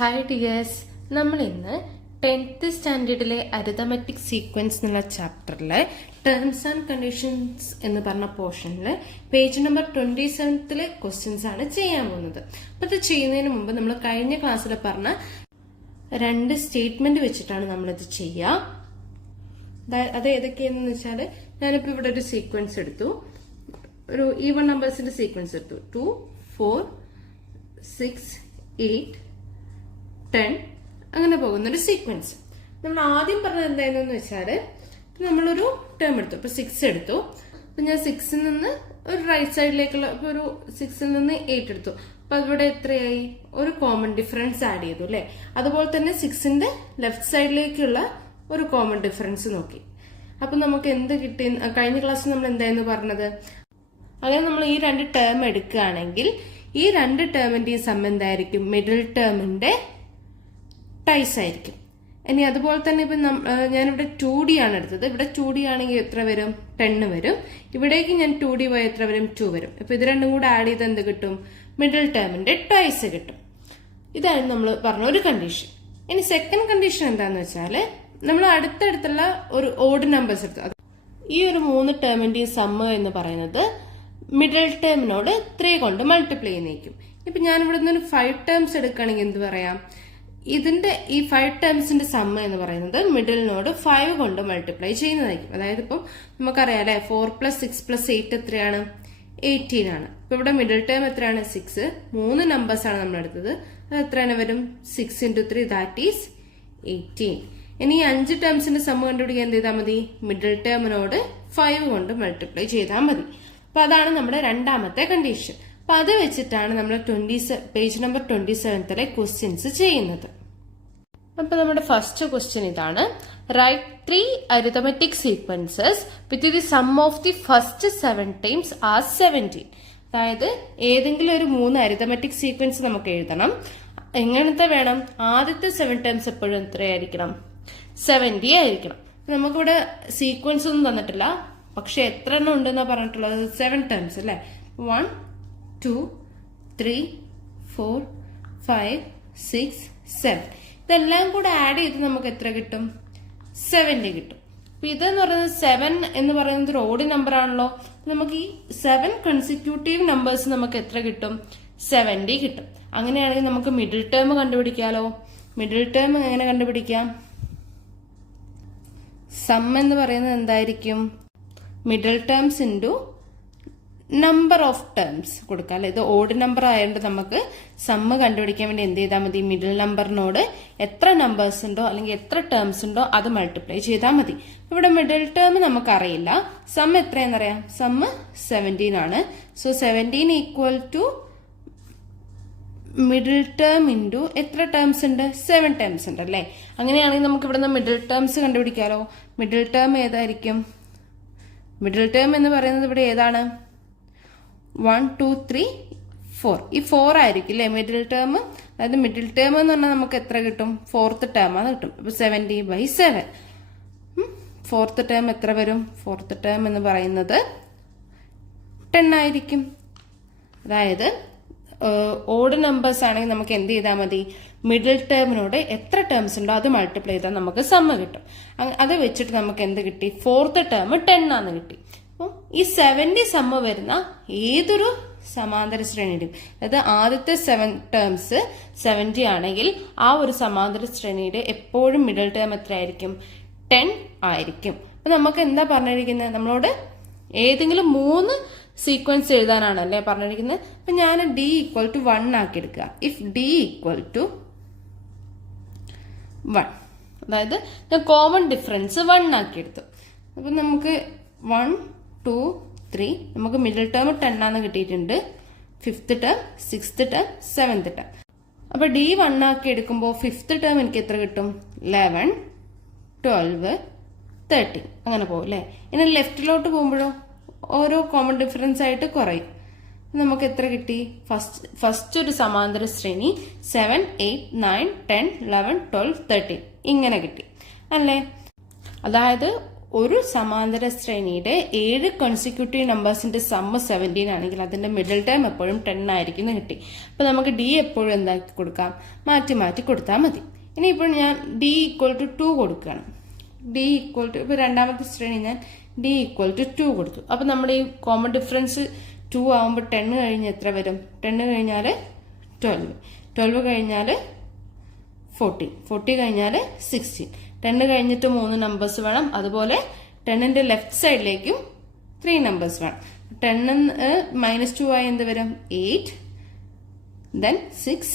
Hi dears, നമ്മൾ ഇന്ന് 10th സ്റ്റാൻഡേർഡിലെ arithmetic sequence എന്നുള്ള ചാപ്റ്ററിലെ ടേംസ് ആൻഡ് കണ്ടീഷൻസ് എന്ന് പറഞ്ഞ പോർഷനിൽ പേജ് നമ്പർ 27 ക്വസ്റ്റ്യൻസ് ആണ് ചെയ്യാൻ പോകുന്നത്. അപ്പൊ ഇത് ചെയ്യുന്നതിന് മുമ്പ് നമ്മൾ കഴിഞ്ഞ ക്ലാസ്സിൽ പറഞ്ഞ 2 സ്റ്റേറ്റ്മെന്റ് വെച്ചിട്ടാണ് നമ്മളിത് ചെയ്യുക. അത് ഏതൊക്കെയാണെന്ന് വെച്ചാൽ, ഞാനിപ്പോ ഇവിടെ ഒരു സീക്വൻസ് എടുത്തു, ഒരു ഈവൺ നമ്പേഴ്സിന്റെ സീക്വൻസ് എടുത്തു. 2, 4, 6, 8, 10 അങ്ങനെ പോകുന്ന ഒരു സീക്വൻസ്. നമ്മൾ ആദ്യം പറഞ്ഞത് എന്തായിരുന്നു വെച്ചാല്, നമ്മളൊരു ടേം എടുത്തു. ഇപ്പൊ 6 എടുത്തു. അപ്പൊ ഞാൻ 6ൽ നിന്ന് ഒരു റൈറ്റ് സൈഡിലേക്കുള്ള ഒരു 6ൽ നിന്ന് 8 എടുത്തു. അപ്പൊ ഇവിടെ എത്രയായി? ഒരു കോമൺ ഡിഫറൻസ് ആഡ് ചെയ്തു അല്ലെ. അതുപോലെ തന്നെ 6ന്റെ ലെഫ്റ്റ് സൈഡിലേക്കുള്ള ഒരു കോമൺ ഡിഫറൻസ് നോക്കി. അപ്പൊ നമുക്ക് എന്ത് കിട്ടി? കഴിഞ്ഞ ക്ലാസ്സിൽ നമ്മൾ എന്തായിരുന്നു പറഞ്ഞത്? അതായത് നമ്മൾ ഈ 2 ടേം എടുക്കുകയാണെങ്കിൽ ഈ 2 ടേമിന്റെയും സം എന്തായിരിക്കും? മിഡിൽ ടേമിന്റെ ടൈസ് ആയിരിക്കും. ഇനി അതുപോലെ തന്നെ ഇപ്പൊ ഞാനിവിടെ 2D ആണ് എടുത്തത്. ഇവിടെ 2D ആണെങ്കിൽ എത്ര വരും? 10 വരും. ഇവിടേക്ക് ഞാൻ 2D പോയി എത്ര വരും? 2 വരും. ഇപ്പൊ ഇത് രണ്ടും കൂടെ ആഡ് ചെയ്ത് എന്ത് കിട്ടും? മിഡിൽ ടേമിന്റെ ടൈസ് കിട്ടും. ഇതാണ് നമ്മൾ പറഞ്ഞ ഒരു കണ്ടീഷൻ. ഇനി സെക്കൻഡ് കണ്ടീഷൻ എന്താന്ന് വെച്ചാല്, നമ്മൾ അടുത്തടുത്തുള്ള ഒരു ഓഡ് നമ്പേഴ്സ് എടുത്തു. ഈ ഒരു 3 ടേമിന്റെയും സമ്മ് എന്ന് പറയുന്നത് മിഡിൽ ടേമിനോട് 3 കൊണ്ട് മൾട്ടിപ്ലൈ ചെയ്യുന്നേക്കും. ഇപ്പൊ ഞാൻ ഇവിടെ നിന്ന് ഒരു 5 ടേംസ് എടുക്കുകയാണെങ്കിൽ എന്ത് പറയാം? ഇതിന്റെ ഈ 5 ടേംസിന്റെ സമ്മ എന്ന് പറയുന്നത് മിഡിലിനോട് 5 കൊണ്ട് മൾട്ടിപ്ലൈ ചെയ്യുന്നതായിരിക്കും. അതായത് ഇപ്പം നമുക്കറിയാം അല്ലെ, 4 + 6 + 8 എത്രയാണ്? 18 ആണ്. ഇപ്പൊ ഇവിടെ മിഡിൽ ടേം എത്രയാണ്? 6. 3 നമ്പേഴ്സ് ആണ് നമ്മൾ എടുത്തത്. അത് എത്രയാണ് വരും? 6 × 3 ദാറ്റ് ഈസ് 18. ഇനി ഈ 5 ടേംസിന്റെ സമ്മ കണ്ടുപിടിക്കാൻ എന്ത് ചെയ്താൽ മതി? മിഡിൽ ടേമിനോട് 5 കൊണ്ട് മൾട്ടിപ്ലൈ ചെയ്താൽ മതി. അപ്പൊ അതാണ് നമ്മുടെ രണ്ടാമത്തെ കണ്ടീഷൻ. അപ്പൊ അത് വെച്ചിട്ടാണ് നമ്മൾ പേജ് നമ്പർ 27 ക്വസ്റ്റ്യൻസ് ചെയ്യുന്നത്. അപ്പൊ നമ്മുടെ ഫസ്റ്റ് ക്വസ്റ്റ്യൻ ഇതാണ്. Right 3 arithmetic sequences with the sum of the first 7 times are 17. അതായത് ഏതെങ്കിലും ഒരു 3 അരിതമെറ്റിക് സീക്വൻസ് നമുക്ക് എഴുതണം. എങ്ങനത്തെ വേണം? ആദ്യത്തെ 7 ടൈംസ് എപ്പോഴും എത്രയായിരിക്കണം? 70 ആയിരിക്കണം. നമുക്കിവിടെ സീക്വൻസ് ഒന്നും തന്നിട്ടില്ല, പക്ഷെ എത്ര എണ്ണം ഉണ്ടെന്നാ പറഞ്ഞിട്ടുള്ളത്? 7 ടേംസ് അല്ലെ. 1, 2, 3, 4, 5, 6, 7 ഇതെല്ലാം കൂടെ ആഡ് ചെയ്ത് നമുക്ക് എത്ര കിട്ടും? 70 കിട്ടും. അപ്പൊ ഇതെന്ന് പറയുന്നത് 7 എന്ന് പറയുന്നത് ഒരു ഓഡ് നമ്പർ ആണല്ലോ. നമുക്ക് ഈ 7 കൺസിക്യൂട്ടീവ് നമ്പേഴ്സ് നമുക്ക് എത്ര കിട്ടും? 70 കിട്ടും. അങ്ങനെയാണെങ്കിൽ നമുക്ക് മിഡിൽ ടേം കണ്ടുപിടിക്കാലോ. മിഡിൽ ടേം എങ്ങനെ കണ്ടുപിടിക്കാം? സം എന്ന് പറയുന്നത് എന്തായിരിക്കും? Middle terms into number of terms കൊടുക്കാം അല്ലെ. ഇത് ഓഡ് നമ്പർ ആയതുകൊണ്ട് നമുക്ക് സമ്മ് കണ്ടുപിടിക്കാൻ വേണ്ടി എന്ത് ചെയ്താൽ മതി? മിഡിൽ നമ്പറിനോട് എത്ര നമ്പേഴ്സ് ഉണ്ടോ അല്ലെങ്കിൽ എത്ര ടേംസ് ഉണ്ടോ അത് മൾട്ടിപ്ലൈ ചെയ്താൽ മതി. ഇവിടെ മിഡിൽ ടേം നമുക്കറിയില്ല. സം എത്രയെന്നറിയാം? സമ്മ് 17 ആണ്. So 17 equal to middle term into എത്ര ടേംസ് ഉണ്ട്? 7 ടേംസ് ഉണ്ട് അല്ലേ. അങ്ങനെയാണെങ്കിൽ നമുക്ക് ഇവിടെ നിന്ന് മിഡിൽ ടേംസ് കണ്ടുപിടിക്കാലോ. മിഡിൽ ടേം ഏതായിരിക്കും? മിഡിൽ ടേം എന്ന് പറയുന്നത് ഇവിടെ ഏതാണ്? 1, 2, 3, 4. ഈ 4 ആയിരിക്കും അല്ലെ മിഡിൽ ടേം. അതായത് മിഡിൽ ടേം എന്ന് പറഞ്ഞാൽ നമുക്ക് എത്ര കിട്ടും? 4th ടേം ആണ് കിട്ടും. അപ്പൊ 70/7. 4th ടേം എത്ര വരും? 4th ടേം എന്ന് പറയുന്നത് 10 ആയിരിക്കും. അതായത് ഓഡ് നമ്പേഴ്സ് ആണെങ്കിൽ നമുക്ക് എന്ത് ചെയ്താൽ മതി? മിഡിൽ ടേമിനോട് എത്ര ടേംസ് ഉണ്ടോ അത് മൾട്ടിപ്ലൈ ചെയ്താൽ നമുക്ക് സമ്മ കിട്ടും. അത് വെച്ചിട്ട് നമുക്ക് എന്ത് കിട്ടി? 4th ടേം 10 ആണെന്ന് കിട്ടി. അപ്പം ഈ 70 സമ്മ വരുന്ന ഏതൊരു സമാന്തര ശ്രേണിയുടെയും, അതായത് ആദ്യത്തെ 7 ടേംസ് 70 ആണെങ്കിൽ ആ ഒരു സമാന്തര ശ്രേണിയുടെ എപ്പോഴും മിഡിൽ ടേം എത്രയായിരിക്കും? 10 ആയിരിക്കും. അപ്പൊ നമുക്ക് എന്താ പറഞ്ഞിരിക്കുന്നത്? നമ്മളോട് ഏതെങ്കിലും 3 സീക്വൻസ് എഴുതാനാണല്ലേ പറഞ്ഞിരിക്കുന്നത്. അപ്പൊ ഞാൻ D = 1 ആക്കി എടുക്കുക. ഇഫ് D = 1, അതായത് ഞാൻ കോമൺ ഡിഫറൻസ് 1 ആക്കി എടുത്തു. അപ്പൊ നമുക്ക് 1, 2, 3 നമുക്ക് മിഡിൽ ടേം 10 ആണെന്ന് കിട്ടിയിട്ടുണ്ട്. 5th term, 6th term, 7th term. അപ്പൊ D 1 ആക്കി എടുക്കുമ്പോൾ 5th ടേം എനിക്ക് എത്ര കിട്ടും? 11, 12, 13 അങ്ങനെ പോകും അല്ലെ. ഇനി ലെഫ്റ്റിലോട്ട് പോകുമ്പോഴോ ഓരോ കോമൺ ഡിഫറൻസ് ആയിട്ട് കുറയും. നമുക്ക് എത്ര കിട്ടി? ഫസ്റ്റ് ഒരു സമാന്തര ശ്രേണി 7, 8, 9, 10, 11, 12, 13 ഇങ്ങനെ കിട്ടി അല്ലേ. അതായത് ഒരു സമാന്തര ശ്രേണിയുടെ 7 കോൺസിക്യൂട്ടീവ് നമ്പേഴ്സിന്റെ സമ്മ് 17 ആണെങ്കിൽ അതിന്റെ മിഡിൽ ടേം എപ്പോഴും 10 ആയിരിക്കും എന്ന് കിട്ടി. അപ്പൊ നമുക്ക് ഡി എപ്പോഴും എന്താക്കി കൊടുക്കാം, മാറ്റി മാറ്റി കൊടുത്താൽ മതി. ഇനിയിപ്പോൾ ഞാൻ ഡി ഈക്വൽ ടു 2 കൊടുക്കുകയാണ്. ഡി ഈക്വൽ ടു ഇപ്പൊ രണ്ടാമത്തെ ശ്രേണി ഞാൻ ഡി ഈക്വൽ ടു 2 കൊടുത്തു. അപ്പൊ നമ്മുടെ ഈ കോമൺ ഡിഫറൻസ് 2 ആവുമ്പോൾ 10 കഴിഞ്ഞ് എത്ര വരും? 10 കഴിഞ്ഞാൽ 12, 12 കഴിഞ്ഞാൽ 14, 40 കഴിഞ്ഞാൽ 16. 10 കഴിഞ്ഞിട്ട് 3 നമ്പേഴ്സ് വേണം. അതുപോലെ 10ന്റെ ലെഫ്റ്റ് സൈഡിലേക്കും 3 നമ്പേഴ്സ് വേണം. 10 -2 ആയി എന്ത് വരും? 8, then 6,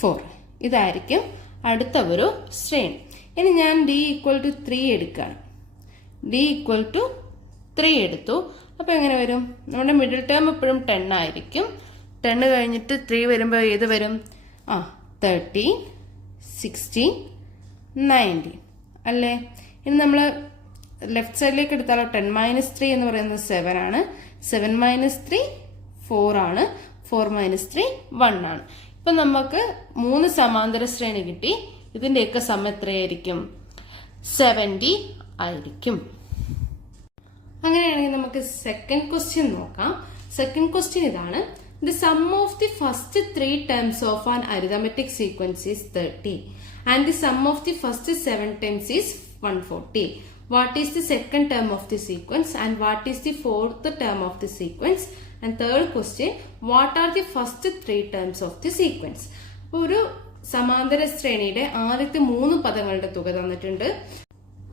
4. ഇതായിരിക്കും അടുത്ത ഒരു ശ്രേണി. ഇനി ഞാൻ ഡി ഈക്വൽ ടു 3 എടുക്കുകയാണ്. ഡി ഈക്വൽ ടു 3 എടുത്തു. അപ്പൊ എങ്ങനെ വരും? നമ്മുടെ മിഡിൽ ടേം എപ്പോഴും 10 ആയിരിക്കും. 10 കഴിഞ്ഞിട്ട് 3 വരുമ്പോൾ ഏത് വരും? 13, 16, 19 അല്ലേ? ഇനി നമ്മൾ ലെഫ്റ്റ് സൈഡിലേക്ക് എടുത്താലോ? 10 - 3 എന്ന് പറയുന്നത് 7 ആണ്. 7 - 3 4 ആണ്. 4 - 3 1 ആണ്. ഇപ്പൊ നമുക്ക് 3 സമാന്തര ശ്രേണി കിട്ടി. ഇതിന്റെയൊക്കെ സം എത്രയായിരിക്കും? 70 ആയിരിക്കും. അങ്ങനെയാണെങ്കിൽ നമുക്ക് സെക്കൻഡ് ക്വസ്റ്റ്യൻ നോക്കാം. സെക്കൻഡ് ക്വസ്റ്റ്യൻ ഇതാണ്. The sum of the first 3 terms of an arithmetic sequence is 30 and the sum of the first 7 terms is 140. What is the second term of the sequence and what is the fourth term of the sequence? And third question, what are the first 3 terms of the sequence? ഒരു സമാന്തര ശ്രേണിയുടെ ആദ്യത്തെ 3 പദങ്ങളുടെ തുക തന്നിട്ടുണ്ട്.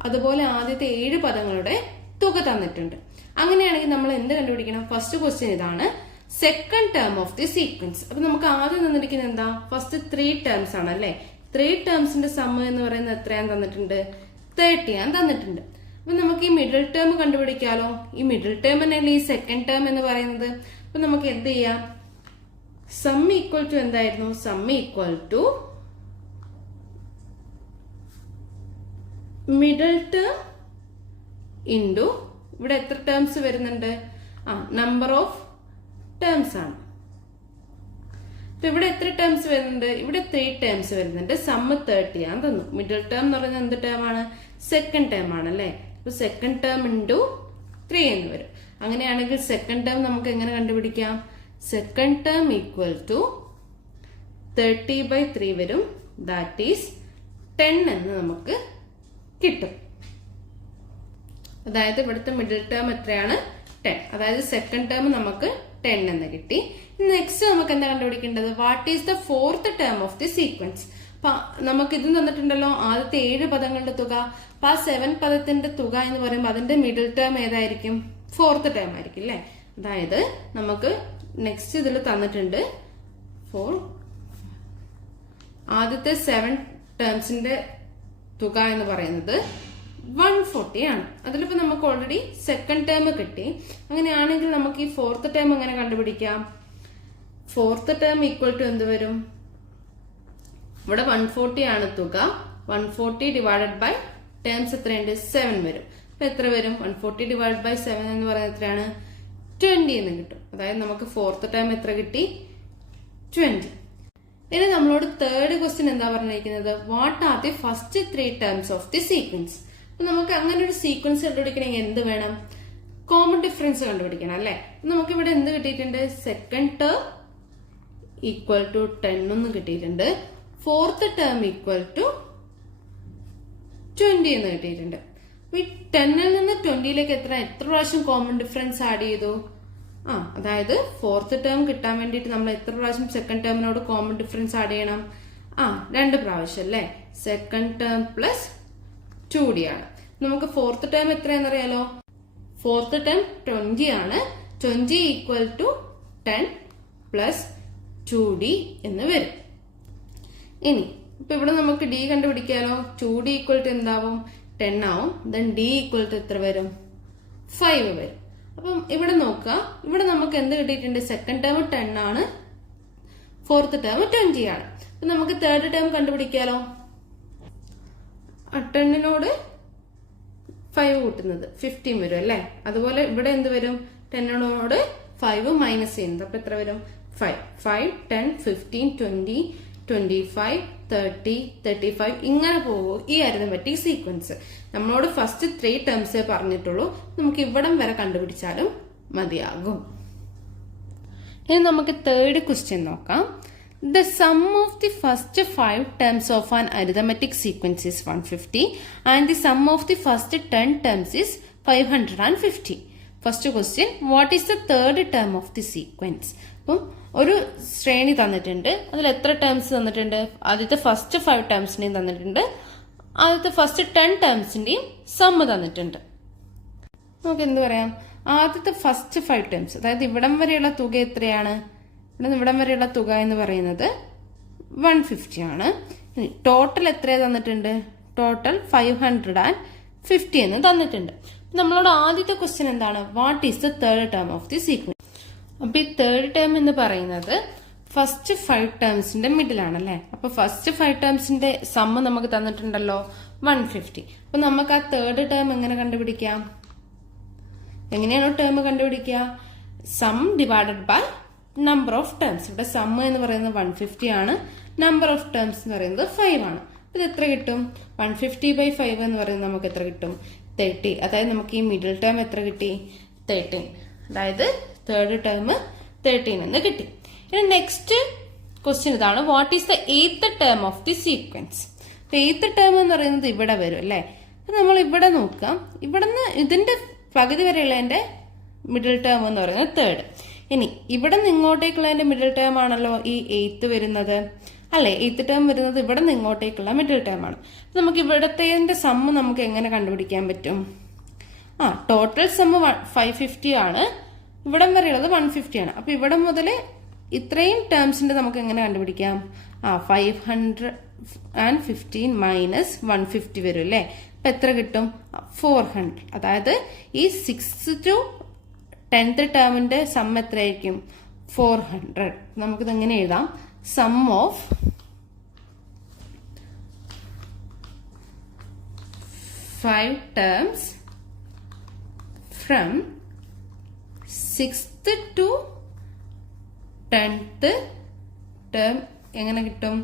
അതുപോലെ ആദ്യത്തെ 7 പദങ്ങളുടെ തുക തന്നിട്ടുണ്ട്. അങ്ങനെയാണെങ്കിൽ നമ്മൾ എന്ത് കണ്ടുപിടിക്കണം? ഫസ്റ്റ് ക്വസ്റ്റ്യൻ ഇതാണ്, second term of the sequence. അപ്പൊ നമുക്ക് ആദ്യം തന്നിരിക്കുന്നത് എന്താ? ഫസ്റ്റ് 3 ടേംസ് ആണ് അല്ലെ? 3 ടേംസിന്റെ സമ്മ് എന്ന് പറയുന്നത് എത്രയാന്ന് തന്നിട്ടുണ്ട്? 30 ആണ് തന്നിട്ടുണ്ട്. അപ്പൊ നമുക്ക് ഈ മിഡിൽ ടേം കണ്ടുപിടിക്കാലോ. ഈ മിഡിൽ ടേം തന്നെയല്ലേ ഈ സെക്കൻഡ് ടേം എന്ന് പറയുന്നത്. അപ്പൊ നമുക്ക് എന്ത് ചെയ്യാം? സം ഈക്വൽ ടു എന്തായിരുന്നു? Sum equal to middle term into ഇവിടെ എത്ര ടേംസ് വരുന്നുണ്ട്? നമ്പർ ഓഫ് ടേംസ് ആണ്. അപ്പൊ ഇവിടെ എത്ര ടേംസ് വരുന്നുണ്ട്? ഇവിടെ 3 ടേംസ് വരുന്നുണ്ട്. സമ്മ് 30 ആണ് തന്നു. മിഡിൽ ടേം എന്ന് പറയുന്നത് എന്ത് ടേം ആണ്? സെക്കൻഡ് ടേം ആണ് അല്ലെ? അപ്പൊ സെക്കൻഡ് ടേം ഇൻറ്റു 3 എന്ന് വരും. അങ്ങനെയാണെങ്കിൽ സെക്കൻഡ് ടേം നമുക്ക് എങ്ങനെ കണ്ടുപിടിക്കാം? സെക്കൻഡ് ടേം ഈക്വൽ ടു 30/3 വരും. ദാറ്റ് ഈസ് 10 എന്ന് നമുക്ക് കിട്ടും. അതായത് ഇവിടുത്തെ മിഡിൽ ടേം എത്രയാണ്? 10. അതായത് സെക്കൻഡ് ടേം നമുക്ക് 10 എന്ന് കിട്ടി. നെക്സ്റ്റ് നമുക്ക് എന്താ കണ്ടുപിടിക്കേണ്ടത്? What is the fourth term of the sequence? അപ്പൊ നമുക്ക് ഇത് തന്നിട്ടുണ്ടല്ലോ, ആദ്യത്തെ 7 പദങ്ങളുടെ തുക. അപ്പൊ ആ 7 പദത്തിന്റെ തുക എന്ന് പറയുമ്പോൾ അതിന്റെ മിഡിൽ ടേം ഏതായിരിക്കും? ഫോർത്ത് ടേം ആയിരിക്കും അല്ലെ? അതായത് നമുക്ക് നെക്സ്റ്റ് ഇതിൽ തന്നിട്ടുണ്ട് 4. ആദ്യത്തെ 7 ടേംസിന്റെ തുക എന്ന് പറയുന്നത് 140 ആണ്. അതിലിപ്പോ നമുക്ക് ഓൾറെഡി സെക്കൻഡ് ടേം കിട്ടി. അങ്ങനെയാണെങ്കിൽ നമുക്ക് ഈ ഫോർത്ത് ടേം എങ്ങനെ കണ്ടുപിടിക്കാം? ഫോർത്ത് ടേം ഈക്വൽ ടു എന്ത് വരും? ഇവിടെ 140 ആണ് തുക. 140 ഡിവൈഡഡ് ബൈ ടേംസ് എത്രയുണ്ട്? 7 വരും. അപ്പൊ എത്ര വരും? 140 ഡിവൈഡഡ് ബൈ 7 എന്ന് പറയുന്നത് എത്രയാണ്? 20 എന്ന് കിട്ടും. അതായത് നമുക്ക് ഫോർത്ത് ടേം എത്ര കിട്ടി? 20. ഇനി നമ്മളോട് തേർഡ് ക്വസ്റ്റ്യൻ എന്താ പറഞ്ഞിരിക്കുന്നത്? What are the first 3 terms of the sequence? നമുക്ക് അങ്ങനെ ഒരു സീക്വൻസ് കണ്ടുപിടിക്കണമെങ്കിൽ എന്ത് വേണം? കോമൺ ഡിഫറൻസ് കണ്ടുപിടിക്കണം അല്ലെ? നമുക്ക് ഇവിടെ എന്ത് കിട്ടിയിട്ടുണ്ട്? സെക്കൻഡ് ടേം ഈക്വൽ ടു 10 എന്ന് കിട്ടിയിട്ടുണ്ട്. ഫോർത്ത് ടേം ഈക്വൽ ടു 20 എന്ന് കിട്ടിയിട്ടുണ്ട്. ഈ 10ൽ നിന്ന് 20ലേക്ക് എത്ര പ്രാവശ്യം കോമൺ ഡിഫറൻസ് ആഡ് ചെയ്തു? അതായത് ഫോർത്ത് ടേം കിട്ടാൻ വേണ്ടിയിട്ട് നമ്മൾ എത്ര പ്രാവശ്യം സെക്കൻഡ് ടേമിനോട് കോമൺ ഡിഫറൻസ് ആഡ് ചെയ്യണം? 2 പ്രാവശ്യം അല്ലെ? സെക്കൻഡ് ടേം പ്ലസ് 2d ആണ്. നമുക്ക് ഫോർത്ത് ടേം എത്രയാണെന്നറിയാലോ? ഫോർത്ത് ടേം 20 ആണ്. 20 ഈക്വൽ ടു 10 പ്ലസ് 2d എന്ന് വരും. ഇനി ഇപ്പൊ ഇവിടെ നമുക്ക് d കണ്ടുപിടിക്കാലോ. 2d ഈക്വൽ ടു എന്താവും? 10 ആവും. ദെൻ d ഈക്വൽ ടു എത്ര വരും? 5 വരും. അപ്പം ഇവിടെ നോക്കുക, ഇവിടെ നമുക്ക് എന്ത് കിട്ടിയിട്ടുണ്ട്? സെക്കൻഡ് ടേം 10 ആണ്, ഫോർത്ത് ടേം 20 ആണ്. അപ്പൊ നമുക്ക് തേർഡ് ടേം കണ്ടുപിടിക്കാലോ. 10നോട് 5 കൂട്ടുന്നത് 15 വരും അല്ലെ? അതുപോലെ ഇവിടെ എന്ത് വരും? 10നോട് 5 മൈനസ് ചെയ്യുന്നത്. അപ്പൊ എത്ര വരും? 5. 5, 10, 15, 20, 25, 30, 35 ഇങ്ങനെ പോകും ഈ അരിതമെറ്റിക് സീക്വൻസ്. നമ്മളോട് ഫസ്റ്റ് 3 ടേംസേ പറഞ്ഞിട്ടുള്ളൂ. നമുക്ക് ഇവിടം വരെ കണ്ടുപിടിച്ചാലും മതിയാകും. ഇനി നമുക്ക് തേർഡ് ക്വസ്റ്റ്യൻ നോക്കാം. The sum of the first 5 terms of an arithmetic sequence is 150 and the sum of the first 10 terms is 550. First question, what is the third term of the sequence? അപ്പം ഒരു ശ്രേണി തന്നിട്ടുണ്ട്. അതിൽ എത്ര terms തന്നിട്ടുണ്ട്? ആദ്യത്തെ first 5 ടേംസിനെയും തന്നിട്ടുണ്ട്. ആദ്യത്തെ ഫസ്റ്റ് 10 ടേംസിന്റെയും സമ്മ് തന്നിട്ടുണ്ട്. നമുക്ക് എന്ത് പറയാം? ആദ്യത്തെ ഫസ്റ്റ് 5 ടേംസ്, അതായത് ഇവിടം വരെയുള്ള തുക എത്രയാണ്? ഇവിടം വരെയുള്ള തുക എന്ന് പറയുന്നത് 150 ആണ്. ടോട്ടൽ എത്രയാണ് തന്നിട്ടുണ്ട്? ടോട്ടൽ 550 എന്ന് തന്നിട്ടുണ്ട്. നമ്മളോട് ആദ്യത്തെ ക്വസ്റ്റ്യൻ എന്താണ്? What is the third term of the sequence? അപ്പൊ ഈ തേർഡ് ടേം എന്ന് പറയുന്നത് ഫസ്റ്റ് 5 ടേംസിന്റെ മിഡിൽ ആണല്ലേ. അപ്പൊ ഫസ്റ്റ് 5 ടേംസിന്റെ സമ്മ് നമുക്ക് തന്നിട്ടുണ്ടല്ലോ 150. അപ്പൊ നമുക്ക് ആ തേർഡ് ടേം എങ്ങനെ കണ്ടുപിടിക്കാം? എങ്ങനെയാണോ ടേം കണ്ടുപിടിക്കുക? Sum divided by number of terms. ഇവിടെ സമ്മ് എന്ന് പറയുന്നത് 150 ആണ്, നമ്പർ ഓഫ് ടേംസ് എന്ന് പറയുന്നത് 5 ആണ്. ഇത് എത്ര കിട്ടും? 150 by 5 എന്ന് പറയുന്നത് നമുക്ക് എത്ര കിട്ടും? 30. അതായത് നമുക്ക് ഈ മിഡിൽ ടേം എത്ര കിട്ടി? 13. അതായത് തേർഡ് ടേം 13 എന്ന് കിട്ടി. ഇനി നെക്സ്റ്റ് ക്വസ്റ്റ്യൻ ഇതാണ്, what is the eighth term of the sequence? Eighth term എന്ന് പറയുന്നത് ഇവിടെ വരും അല്ലേ. അപ്പൊ നമ്മൾ ഇവിടെ നോക്കാം. ഇവിടുന്ന് ഇതിന്റെ പകുതി വരെയുള്ളതിന്റെ മിഡിൽ ടേം എന്ന് പറയുന്നത് തേർഡ്. ഇനി ഇവിടെ നിന്ന് ഇങ്ങോട്ടേക്കുള്ളതിന്റെ മിഡിൽ ടേം ആണല്ലോ ഈ എയ്ത്ത് വരുന്നത് അല്ലെ. എയ്ത്ത് ടേം വരുന്നത് ഇവിടെ നിന്ന് ഇങ്ങോട്ടേക്കുള്ള മിഡിൽ ടേം ആണ്. നമുക്ക് ഇവിടത്തെ സമ്മ് നമുക്ക് എങ്ങനെ കണ്ടുപിടിക്കാൻ പറ്റും? ടോട്ടൽ സമ്മ് 550 ആണ്, ഇവിടം വരെയുള്ളത് 150 ആണ്. അപ്പൊ ഇവിടെ മുതൽ ഇത്രയും ടേംസിന്റെ നമുക്ക് എങ്ങനെ കണ്ടുപിടിക്കാം? 515 മൈനസ് 150 വരും അല്ലേ. അപ്പൊ എത്ര കിട്ടും? 400. അതായത് ഈ 6th to 10th ടേമിന്റെ സം എത്രയായിരിക്കും? 400. നമുക്കിത് എങ്ങനെ എഴുതാം? Sum of 5 terms from 6th to 10th term എങ്ങനെ കിട്ടും?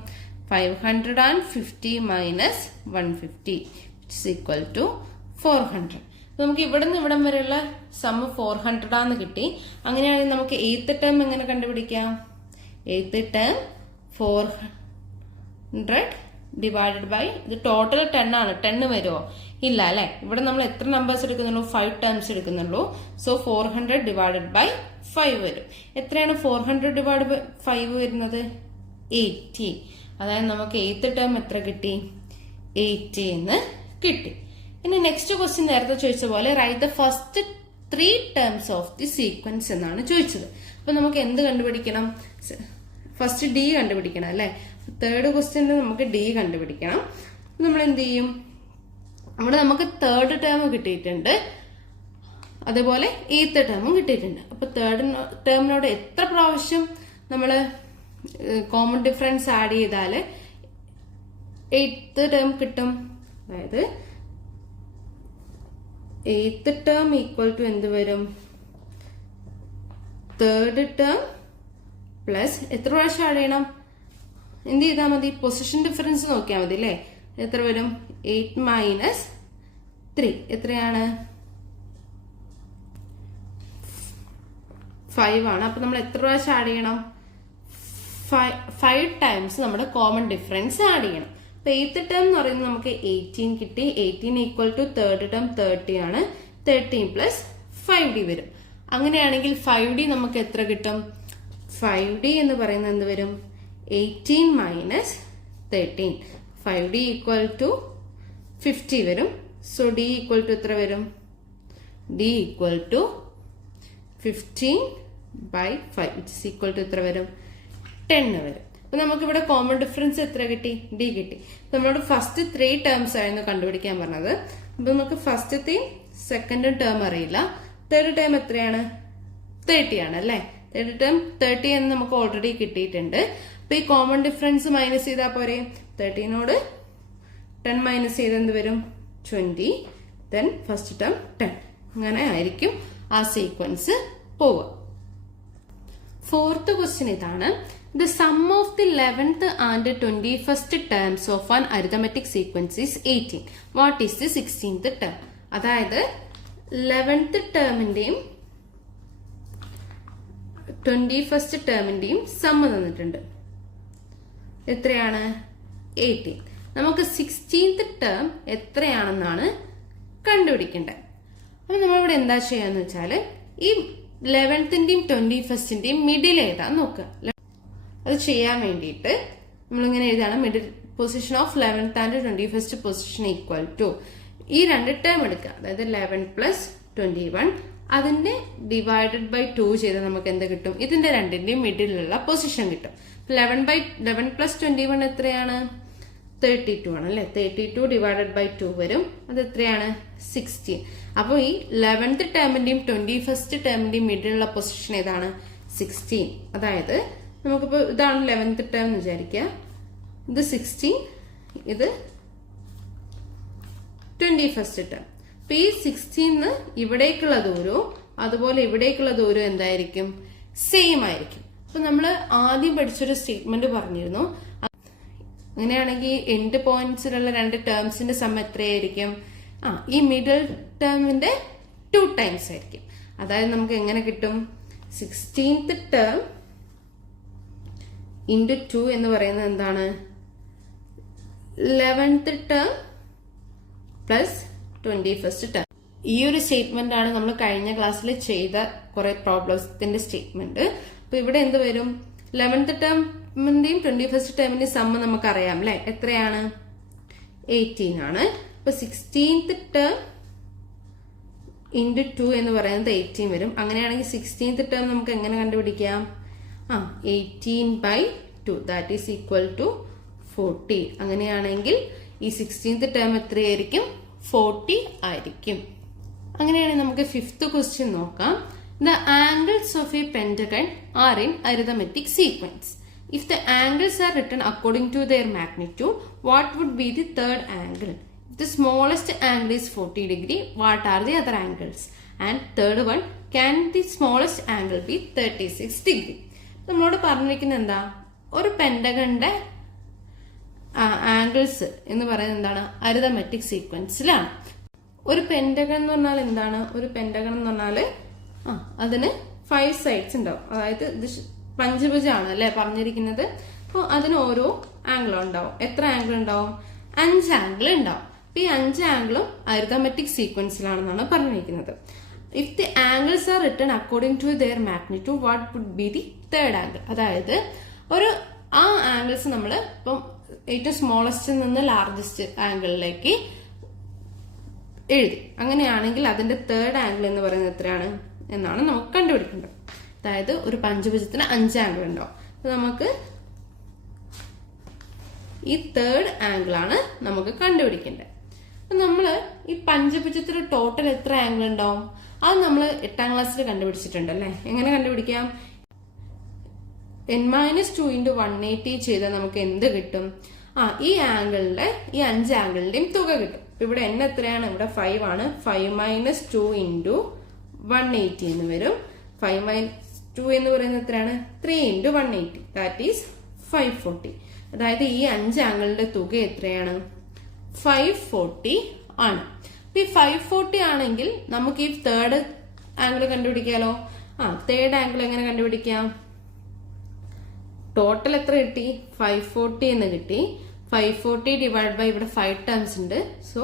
550 മൈനസ് 150 ഇറ്റ്സ് ഈക്വൽ ടു 400. നമുക്ക് ഇവിടെ നിന്ന് ഇവിടം വരെയുള്ള സമ്മ് 400 ആണെന്ന് കിട്ടി. അങ്ങനെയാണെങ്കിൽ നമുക്ക് എയ്ത്ത് ടേം എങ്ങനെ കണ്ടുപിടിക്കാം? എയ്ത്ത് ടേം 400 ഡിവൈഡഡ് ബൈ, ഇത് ടോട്ടൽ 10 ആണ്. 10 വരുമോ? ഇല്ല അല്ലെ. ഇവിടെ നമ്മൾ എത്ര നമ്പേഴ്സ് എടുക്കുന്നുള്ളൂ? 5 ടേംസ് എടുക്കുന്നുള്ളൂ. സോ 400 ഡിവൈഡഡ് ബൈ 5 വരും. എത്രയാണ് 400 ഡിവൈഡ് ബൈ 5 വരുന്നത്? 80. അതായത് നമുക്ക് എയ്ത്ത് ടേം എത്ര കിട്ടി? 80 എന്ന് കിട്ടി. ഇനി നെക്സ്റ്റ് ക്വസ്റ്റ്യൻ നേരത്തെ ചോദിച്ച പോലെ write the first 3 terms of the sequence എന്നാണ് ചോദിച്ചത്. അപ്പൊ നമുക്ക് എന്ത് കണ്ടുപിടിക്കണം? ഫസ്റ്റ് ഡി കണ്ടുപിടിക്കണം അല്ലെ. തേർഡ് ക്വസ്റ്റ്യനിൽ നമുക്ക് ഡി കണ്ടുപിടിക്കണം. നമ്മൾ എന്ത് ചെയ്യും? അവിടെ നമുക്ക് തേർഡ് ടേം കിട്ടിയിട്ടുണ്ട്, അതുപോലെ എയ്ത്ത് ടേമും കിട്ടിയിട്ടുണ്ട്. അപ്പൊ തേർഡ് ടേമിനോട് എത്ര പ്രാവശ്യം നമ്മൾ കോമൺ ഡിഫറൻസ് ആഡ് ചെയ്താൽ എയ്ത്ത് ടേം കിട്ടും? അതായത് എയ്ത്ത് ടേം ഈക്വൽ ടു എന്ത് വരും? തേർഡ് ടേം പ്ലസ് എത്ര പ്രാവശ്യം ആഡ് ചെയ്യണം? എന്ത് ചെയ്താൽ മതി? പൊസിഷൻ ഡിഫറൻസ് നോക്കിയാൽ മതി അല്ലേ. എത്ര വരും? 8 മൈനസ് 3 എത്രയാണ്? 5 ആണ്. അപ്പൊ നമ്മൾ എത്ര പ്രാവശ്യം ആഡ് ചെയ്യണം? 5 ടൈംസ് നമ്മുടെ കോമൺ ഡിഫറൻസ് ആഡ് ചെയ്യണം. അപ്പൊ എയ്ത്ത് ടേം എന്ന് പറയുന്നത് നമുക്ക് 18 കിട്ടി. 18 ഈക്വൽ ടു തേർഡ് ടേം 30 ആണ്. 13 പ്ലസ് 5d വരും. അങ്ങനെയാണെങ്കിൽ 5d നമുക്ക് എത്ര കിട്ടും? 5d എന്ന് പറയുന്നത് എന്ത് വരും? 18 മൈനസ് 13. 5d ഈക്വൽ ടു 50 വരും. സോ d ഈക്വൽ ടു എത്ര വരും? d equal to 15 by 5 which is equal to എത്ര വരും? 10 വരും. അപ്പൊ നമുക്ക് ഇവിടെ കോമൺ ഡിഫറൻസ് എത്ര കിട്ടി? d കിട്ടി. നമ്മളോട് ഫസ്റ്റ് 3 ടേംസ് ആയിരുന്നു കണ്ടുപിടിക്കാൻ പറഞ്ഞത്. അപ്പൊ നമുക്ക് ഫസ്റ്റത്തെയും സെക്കൻഡ് ടേം അറിയില്ല. തേർഡ് ടേം എത്രയാണ്? 30 ആണ് അല്ലെ. തേർഡ് ടേം 30 എന്ന് നമുക്ക് ഓൾറെഡി കിട്ടിയിട്ടുണ്ട്. അപ്പൊ ഈ കോമൺ ഡിഫറൻസ് മൈനസ് ചെയ്താൽ പോരെ. 13നോട് 10 മൈനസ് ചെയ്ത് എന്ത് വരും? 20. Then first term 10. അങ്ങനെ ആയിരിക്കും ആ സീക്വൻസ് പോവുക. ഫോർത്ത് ക്വസ്റ്റ്യൻ ഇതാണ്. The sum of the 11th and 21st terms of an arithmetic sequence is 18. What is the 16th term? അതായത് 11th ടേമിന്റെയും 21st ടേമിന്റെയും സം തന്നിട്ടുണ്ട്. എത്രയാണ്? 18. നമുക്ക് 16th ടേം എത്രയാണെന്നാണ് കണ്ടുപിടിക്കേണ്ടത്. അപ്പൊ നമ്മളിവിടെ എന്താ ചെയ്യാന്ന് വെച്ചാല് ഈ 11ന്റെയും 21ന്റെയും മിഡിൽ ഏതാന്ന് നോക്കുക. അത് ചെയ്യാൻ വേണ്ടിയിട്ട് നമ്മളിങ്ങനെ എഴുതാണ് middle position of 11th and 21st position equal to ഈ രണ്ട് ടേം എടുക്കുക. അതായത് 11 പ്ലസ് 21 അതിന്റെ ഡിവൈഡഡ് ബൈ 2 ചെയ്താൽ നമുക്ക് എന്ത് കിട്ടും? ഇതിന്റെ രണ്ടിന്റെയും മിഡിലുള്ള പൊസിഷൻ കിട്ടും. 11 പ്ലസ് 21 എത്രയാണ്? 32 ആണ് അല്ലെ. 32 ഡിവൈഡഡ് ബൈ 2 വരും. അത് എത്രയാണ്? 16. അപ്പോൾ ഈ 11th ടേമിന്റെയും 21st ടേമിന്റെയും മിഡിലുള്ള പൊസിഷൻ ഏതാണ്? 16. അതായത് നമുക്കിപ്പോ ഇതാണ് 11th ടേം എന്ന് വിചാരിക്കുക. ഇത് 16, ഇത് 21st ടേം. അപ്പൊ ഈ 16 ഇവിടേക്കുള്ള ദൂരവും അതുപോലെ ഇവിടേക്കുള്ള ദൂരവും എന്തായിരിക്കും? സെയിം ആയിരിക്കും. അപ്പൊ നമ്മൾ ആദ്യം പഠിച്ചൊരു സ്റ്റേറ്റ്മെന്റ് പറഞ്ഞിരുന്നു. അങ്ങനെയാണെങ്കിൽ എൻഡ് പോയിന്റ്സിലുള്ള രണ്ട് ടേംസിന്റെ സം എത്രയായിരിക്കും? ഈ മിഡിൽ ടേമിന്റെ 2 ടൈംസ് ആയിരിക്കും. അതായത് നമുക്ക് എങ്ങനെ കിട്ടും? 16th ടേം ഇൻറ്റു 2 എന്ന് പറയുന്നത് എന്താണ്? 11th term plus 21st term. ഈ ഒരു സ്റ്റേറ്റ്മെന്റ് ആണ് നമ്മൾ കഴിഞ്ഞ ക്ലാസ്സിൽ ചെയ്ത കുറെ പ്രോബ്ലംസിന്റെ സ്റ്റേറ്റ്മെന്റ്. അപ്പൊ ഇവിടെ എന്ത് വരും? 11th ടേമിന്റെയും 21st ടേമിന്റെയും സമ്മ നമുക്ക് അറിയാം അല്ലെ. എത്രയാണ്? 18 ആണ്. അപ്പൊ 16th ടേം ഇൻറ്റു 2 എന്ന് പറയുന്നത് 18 വരും. അങ്ങനെയാണെങ്കിൽ 16th ടേം നമുക്ക് എങ്ങനെ കണ്ടുപിടിക്കാം? 18/2 ദാറ്റ് ഈസ് ഈക്വൽ ടു 40. അങ്ങനെയാണെങ്കിൽ ഈ 16th ടേം എത്രയായിരിക്കും? 40 ആയിരിക്കും. അങ്ങനെയാണെങ്കിൽ നമുക്ക് 5th ക്വസ്റ്റ്യൻ നോക്കാം. The angles of a pentagon are in arithmetic sequence. If the angles are written according to their magnitude, what would be the third angle? If the smallest angle is 40 degree, what are the other angles? And third one, can the smallest angle be 36 degree? നമ്മളോട് പറഞ്ഞിരിക്കുന്നത് എന്താ? ഒരു പെന്റഗണിന്റെ angles എന്ന് പറയുന്നത് എന്താണ്? Arithmetic സീക്വൻസിലാണ്. ഒരു pentagon എന്ന് പറഞ്ഞാൽ എന്താണ്? ഒരു പെന്റഗൺ എന്ന് പറഞ്ഞാല് അതിന് 5 സൈഡ്സ് ഉണ്ടാവും. അതായത് ഇത് പഞ്ചഭുജാണ് അല്ലെ പറഞ്ഞിരിക്കുന്നത്. അപ്പോൾ അതിന് ഓരോ ആംഗിളും ഉണ്ടാവും. എത്ര ആംഗിൾ ഉണ്ടാവും? 5 ആംഗിൾ ഉണ്ടാവും. അപ്പൊ ഈ 5 ആംഗിളും അരിതമെറ്റിക് സീക്വൻസിലാണെന്നാണ് പറഞ്ഞിരിക്കുന്നത്. If the angles are written according to their magnitude, what would be the third angle? അതായത് ആ ആംഗിൾസ് നമ്മൾ ഇപ്പം ഏറ്റവും സ്മോളസ്റ്റിൽ നിന്ന് ലാർജസ്റ്റ് ആംഗിളിലേക്ക് എഴുതി. അങ്ങനെയാണെങ്കിൽ അതിന്റെ തേർഡ് ആംഗിൾ എന്ന് പറയുന്നത് എത്രയാണ് എന്നാണ് നമുക്ക് കണ്ടുപിടിക്കേണ്ടത്. അതായത് ഒരു പഞ്ചഭുജത്തിന് 5 ആംഗിൾ ഉണ്ടാവും. അപ്പൊ നമുക്ക് ഈ തേർഡ് ആംഗിൾ ആണ് നമുക്ക് കണ്ടുപിടിക്കേണ്ടത്. അപ്പൊ നമ്മള് ഈ പഞ്ചഭുജത്തിൽ ടോട്ടൽ എത്ര ആംഗിൾ ഉണ്ടാവും? അത് നമ്മൾ 8ാം ക്ലാസ്സിൽ കണ്ടുപിടിച്ചിട്ടുണ്ട് അല്ലെ. എങ്ങനെ കണ്ടുപിടിക്കാം? n-2 × 180 ചെയ്താൽ നമുക്ക് എന്ത് കിട്ടും? ഈ ആംഗിളിന്റെ ഈ 5 ആംഗിളിന്റെയും തുക കിട്ടും. ഇവിടെ n എത്രയാണ്? ഇവിടെ 5 ആണ്. 5 - 2 × 180 എന്ന് വരും. 5 - 2 എന്ന് പറയുന്നത് എത്രയാണ്? 3 × 180 ദാറ്റ് ഈസ് 540. അതായത് ഈ 5 ആംഗിളിന്റെ തുക എത്രയാണ്? 540 ആണ്. ഈ 540 ആണെങ്കിൽ നമുക്ക് ഈ തേർഡ് ആംഗിൾ കണ്ടുപിടിക്കാലോ. തേർഡ് ആംഗിൾ എങ്ങനെ കണ്ടുപിടിക്കാം? ടോട്ടൽ എത്ര കിട്ടി? 540 എന്ന് കിട്ടി. 540 ഡിവൈഡ് ബൈ ഇവിടെ 5 ടേംസ് ഉണ്ട്. സോ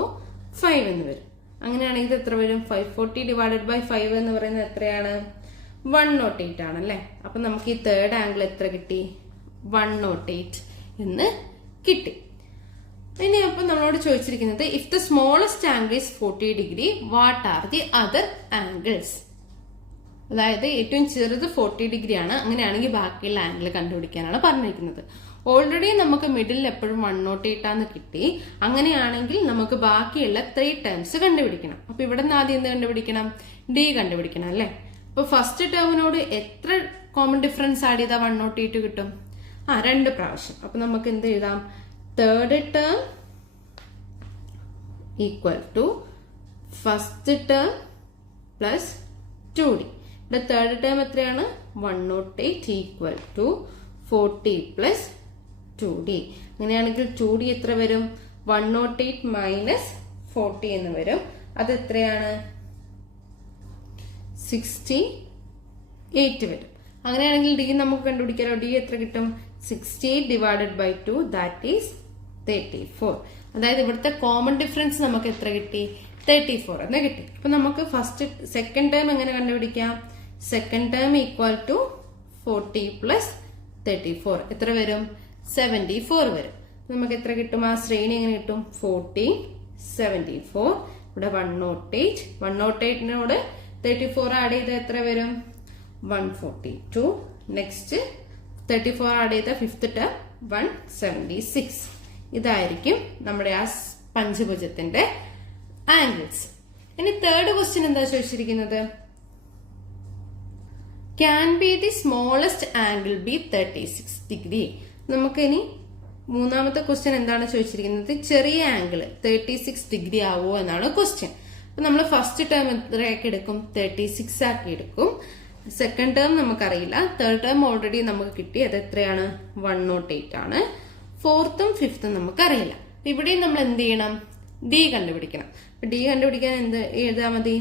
5 എന്ന് വരും. അങ്ങനെയാണെങ്കിൽ എത്ര വരും? 540 ഡിവൈഡഡ് ബൈ 5 എന്ന് പറയുന്നത് എത്രയാണ്? 108 ആണ് അല്ലെ. അപ്പൊ നമുക്ക് ഈ തേർഡ് ആംഗിൾ എത്ര കിട്ടി? 108 എന്ന് കിട്ടി. ഇനി അപ്പൊ നമ്മളോട് ചോദിച്ചിരിക്കുന്നത് if the smallest angle is 40 degree what are the other angles? അതായത് ഏറ്റവും ചെറുത് 40 ഡിഗ്രി ആണ്. അങ്ങനെയാണെങ്കിൽ ബാക്കിയുള്ള ആംഗിൾ കണ്ടുപിടിക്കാനാണ് പറഞ്ഞിരിക്കുന്നത്. ഓൾറെഡി നമുക്ക് മിഡിൽ എപ്പോഴും 108 ആന്ന് കിട്ടി. അങ്ങനെയാണെങ്കിൽ നമുക്ക് ബാക്കിയുള്ള 3 ടേംസ് കണ്ടുപിടിക്കണം. അപ്പൊ ഇവിടെ നിന്ന് ആദ്യം എന്ത് കണ്ടുപിടിക്കണം? ഡി കണ്ടുപിടിക്കണം അല്ലെ. അപ്പൊ ഫസ്റ്റ് ടേമിനോട് എത്ര കോമൺ ഡിഫറൻസ് ആഡ് ചെയ്താൽ 108 കിട്ടും? 2 പ്രാവശ്യം. അപ്പൊ നമുക്ക് എന്ത് എഴുതാം? Third term equal to first term plus 2d. ഇവിടെ തേർഡ് ടേം എത്രയാണ്? 108 ഈക്വൽ ടു 40 പ്ലസ് 2d. അങ്ങനെയാണെങ്കിൽ 2d എത്ര വരും? 108 മൈനസ് 40 എന്ന് വരും. അത് എത്രയാണ്? 68 വരും. അങ്ങനെയാണെങ്കിൽ d നമുക്ക് കണ്ടുപിടിക്കാലോ. d എത്ര കിട്ടും? 68 ഡിവൈഡഡ് ബൈ 2 ദാറ്റ് ഈസ് 34. അതായത് ഇവിടുത്തെ കോമൺ ഡിഫറൻസ് നമുക്ക് എത്ര കിട്ടി? 34 എന്ന് കിട്ടി. അപ്പൊ നമുക്ക് സെക്കൻഡ് ടേം എങ്ങനെ കണ്ടുപിടിക്കാം? Second term equal to 40 plus 34 എത്ര വരും? 74 വരും. നമുക്ക് എത്ര കിട്ടും? ആ ശ്രേണി എങ്ങനെ കിട്ടും? 40 74 ഇവിടെ 108. 108നോട് 34 ആഡ് ചെയ്ത എത്ര വരും? 142. നെക്സ്റ്റ് 34 ആഡ് ചെയ്ത ഫിഫ്ത് ടേം 176. ഇതായിരിക്കും നമ്മുടെ ആ പഞ്ചഭുജത്തിന്റെ ആംഗിൾസ്. ഇനി തേർഡ് ക്വസ്റ്റ്യൻ എന്താ ചോദിച്ചിരിക്കുന്നത്? Can be the smallest angle B 36 degree. നമുക്ക് ഇനി മൂന്നാമത്തെ ക്വസ്റ്റ്യൻ എന്താണ് ചോദിച്ചിരിക്കുന്നത്? ചെറിയ ആംഗിൾ 36 ഡിഗ്രി ആവോ എന്നാണ് ക്വസ്റ്റ്യൻ. അപ്പൊ നമ്മൾ ഫസ്റ്റ് ടേം എത്രയാക്കി എടുക്കും? 36 ആക്കി എടുക്കും. സെക്കൻഡ് ടേം നമുക്കറിയില്ല. തേർഡ് ടേം ഓൾറെഡി നമുക്ക് കിട്ടി. അത് എത്രയാണ്? 108 ആണ്. ഫോർത്തും ഫിഫ്ത്തും നമുക്കറിയില്ല. ഇവിടെയും നമ്മൾ എന്ത് ചെയ്യണം? ഡി കണ്ടുപിടിക്കണം. ഡി കണ്ടുപിടിക്കാൻ എന്ത് എഴുതാ മതി?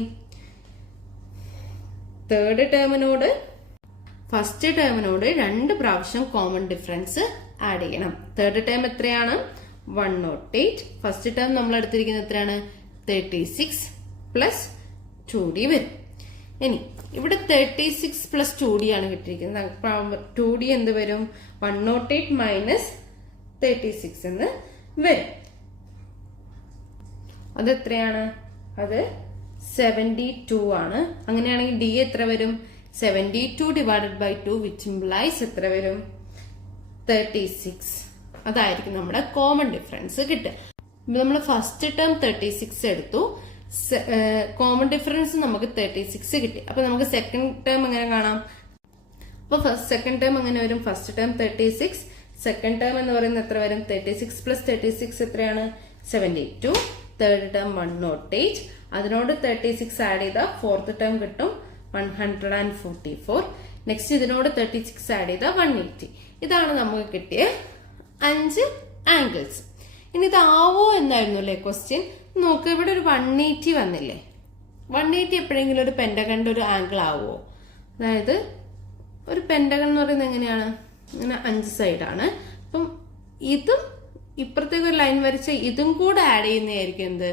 തേർഡ് ടേമിനോട് ഫസ്റ്റ് ടേമിനോട് 2 പ്രാവശ്യം കോമൺ ഡിഫറൻസ് ആഡ് ചെയ്യണം. തേർഡ് ടേം എത്രയാണ്? 108. ഫസ്റ്റ് ടേം നമ്മൾ എടുത്തിരിക്കുന്നത് എത്രയാണ്? 36 പ്ലസ് 2d വരും. ഇനി ഇവിടെ 36 പ്ലസ് 2d ആണ് കിട്ടിയിരിക്കുന്നത്. 2d എന്ത് വരും? 108 മൈനസ് 36 എന്ന് വരും. അത് എത്രയാണ്? അത് 72 ആണ്. അങ്ങനെയാണെങ്കിൽ d എത്ര വരും? 72 ഡിവൈഡഡ് ബൈ 2 വിച്ച് ഇംപ്ലൈസ് എത്ര വരും? 36. അതായിരിക്കും നമ്മുടെ കോമൺ ഡിഫറൻസ് കിട്ടുക. നമ്മൾ ഫസ്റ്റ് ടേം 36 എടുത്തു. കോമൺ ഡിഫറൻസ് നമുക്ക് 36 കിട്ടി. അപ്പൊ നമുക്ക് സെക്കൻഡ് ടേം എങ്ങനെ കാണാം? അപ്പൊ സെക്കൻഡ് ടേം എങ്ങനെ വരും? ഫസ്റ്റ് ടേം 36, സെക്കൻഡ് ടേം എന്ന് പറയുന്നത് എത്ര വരും? 36 പ്ലസ് 36 എത്രയാണ്? 72. Third term 108. അതിനോട് 36 ആഡ് ചെയ്താൽ ഫോർത്ത് ടേം കിട്ടും 144. നെക്സ്റ്റ് ഇതിനോട് 36 ആഡ് ചെയ്താൽ 180. ഇതാണ് നമുക്ക് കിട്ടിയ 5 ആംഗിൾസ്. ഇനി ഇതാവോ എന്നായിരുന്നു അല്ലേ ക്വസ്റ്റ്യൻ. നോക്ക്, ഇവിടെ ഒരു 180 വന്നില്ലേ? 180 എപ്പോഴെങ്കിലും ഒരു പെന്റഗണിന്റെ ഒരു ആംഗിൾ ആവുമോ? അതായത് ഒരു പെന്റഗൺ എന്ന് പറയുന്നത് എങ്ങനെയാണ്? ഇങ്ങനെ 5 സൈഡാണ്. അപ്പം ഇതും ഇപ്പുറത്തേക്ക് ഒരു ലൈൻ വരച്ച ഇതും കൂടെ ആഡ് ചെയ്യുന്നതായിരിക്കും എന്ത്?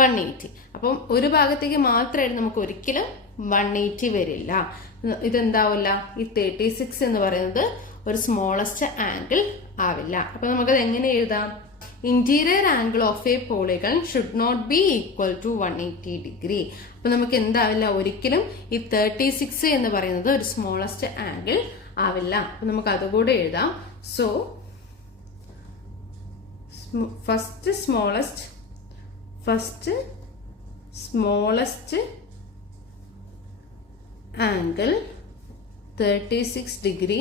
180. അപ്പം ഒരു ഭാഗത്തേക്ക് മാത്രമായിട്ട് നമുക്ക് ഒരിക്കലും 180 വരില്ല. ഇതെന്താവില്ല? ഈ 36 എന്ന് പറയുന്നത് ഒരു സ്മോളസ്റ്റ് ആംഗിൾ ആവില്ല. അപ്പൊ നമുക്കത് എങ്ങനെ എഴുതാം? Interior angle of a polygon should not be equal to 180 degree. അപ്പൊ നമുക്ക് എന്താവില്ല? ഒരിക്കലും ഈ 36 എന്ന് പറയുന്നത് ഒരു സ്മോളസ്റ്റ് ആംഗിൾ ആവില്ല. അപ്പൊ നമുക്ക് അതുകൂടെ എഴുതാം. So first smallest angle 36 degree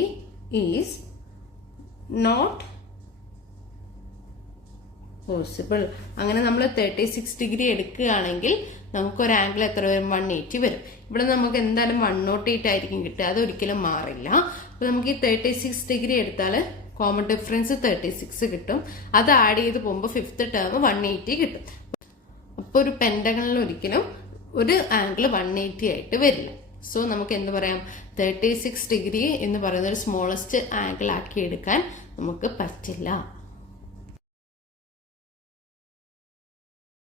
is not possible. അങ്ങനെ നമ്മൾ 36 ഡിഗ്രി എടുക്കുകയാണെങ്കിൽ നമുക്കൊരു ആംഗിൾ എത്ര വരും? 180 വരും. ഇവിടെ നമുക്ക് എന്തായാലും 108 ആയിരിക്കും കിട്ടുക. അതൊരിക്കലും മാറില്ല. അപ്പൊ നമുക്ക് ഈ 36 ഡിഗ്രി എടുത്താൽ കോമൺ ഡിഫറൻസ് 36 കിട്ടും. അത് ആഡ് ചെയ്ത് പോകുമ്പോൾ ഫിഫ്ത്ത് ടേം 180 കിട്ടും. അപ്പൊ ഒരു പെന്റഗണിൽ ഒരിക്കലും ഒരു ആംഗിൾ 180 ആയിട്ട് വരില്ല. സോ നമുക്ക് എന്ത് പറയാം? 36 ഡിഗ്രി എന്ന് പറയുന്ന ഒരു സ്മോളസ്റ്റ് ആംഗിൾ ആക്കി എടുക്കാൻ നമുക്ക് പറ്റില്ല.